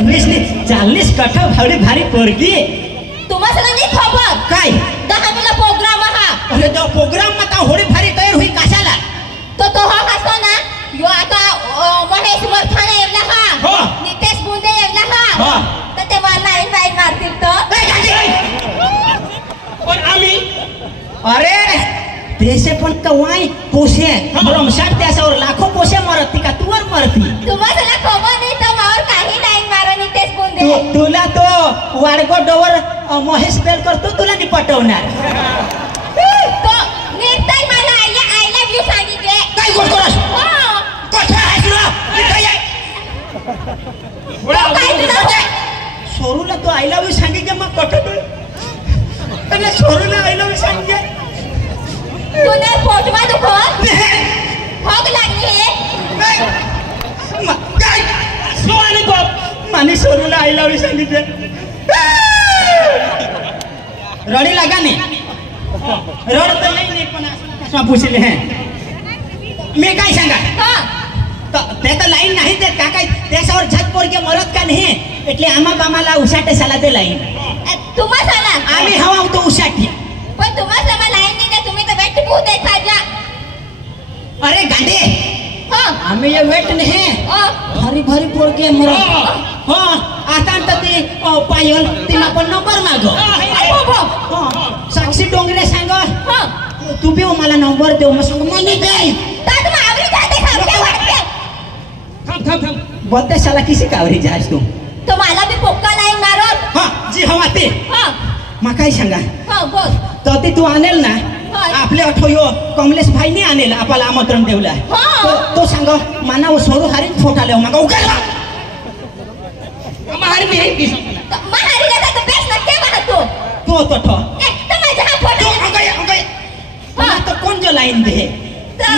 40 कठा भारी भारी पोरगी तुम्हाला नाही खबर काय 10 मिला प्रोग्राम हा अरे तो प्रोग्राम मध्ये होडी भारी तयार होई कशाला तो हा असतो ना यो आता महेश मरखाने येवला हो. हा नितेश बुंदे येवला हो. हा तर ते मला लाईन वाईन मारतील पण आम्ही अरे देशे पण कवाई पोसे ब्रह्मशाट त्याच्यावर लाखो पोसे मरती का तुवर मरती तुम्हाला खबर नाही तर मावर काही लाईन मारा नितेश बुंदे तुला तो वाडगो डोवर महेश बेल करतो तुला नी पटवणार तो निर्तय मला आय लव्ह यू सांगितले काय करतोस हो कथा आहेस ना काय काय सोरूला तो आय लव्ह यू सांगितले मग कटत अरे सोरूला आय लव्ह यू सांगितले तूने पोटवा दुखो भोग लागली हे काय सोने बाप माने सोरूला आय लव्ह यू सांगितले रडी लागा ने रड तर नाही पण असं पूछले हैं मी काय सांगा ते तर लाईन नाही देत का काय त्याच्यावर झट पोरगे मरत का नाही એટલે આમાં બામાલા ઉસાટે સાલા દે લાઈન तुम्हाला ना आम्ही हवा तो उसाटी पण तुम्हाला मला लाईन नाही दे तुम्ही तर वेट भूत आहे खाजा अरे गांडे हां आम्ही ये वेट नाही भारी भारी पोरगे मरत हो आता तर ते पायल तिला पण नंबर मागो हो साक्षी डोंगरे सांग हां तू बी मला नंबर देऊ मग सांग मनी काय दाद मग आवरी जाते खाते वाटते थांब बोलते साला किसी कावरी जहाज तू तुम्हाला बी पोक्का लाईन मारत हां जी हवा ते हां मग काय सांगा हां बोल तर ते तू आणेल ना हां. आपले अठोयो कमलेश भाई ने आणेल आपल्याला आमंत्रण देवला हां. तो सांग माना सोरू हारीन फोटा लेव मग उगाल हमारी मेरी की महारी दादा तो बेस नक्के वाहतो तो ए तर माझा हा फोटो तो अंगय हां तो कोण जो लाईन दे तर